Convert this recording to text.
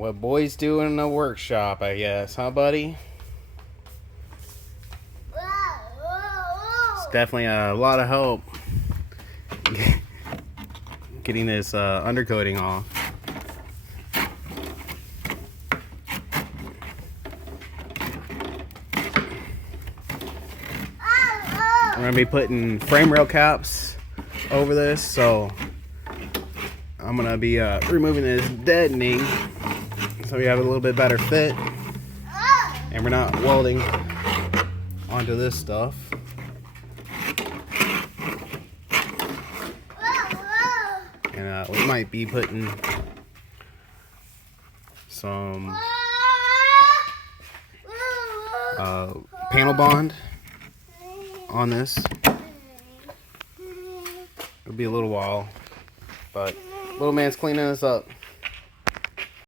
What boys do in a workshop, I guess, huh, buddy? It's definitely a lot of help getting this undercoating off. We're going to be putting frame rail caps over this, so I'm going to be removing this deadening so we have a little bit better fit, and we're not welding onto this stuff. And we might be putting some panel bond on this. It'll be a little while, but little man's cleaning this up.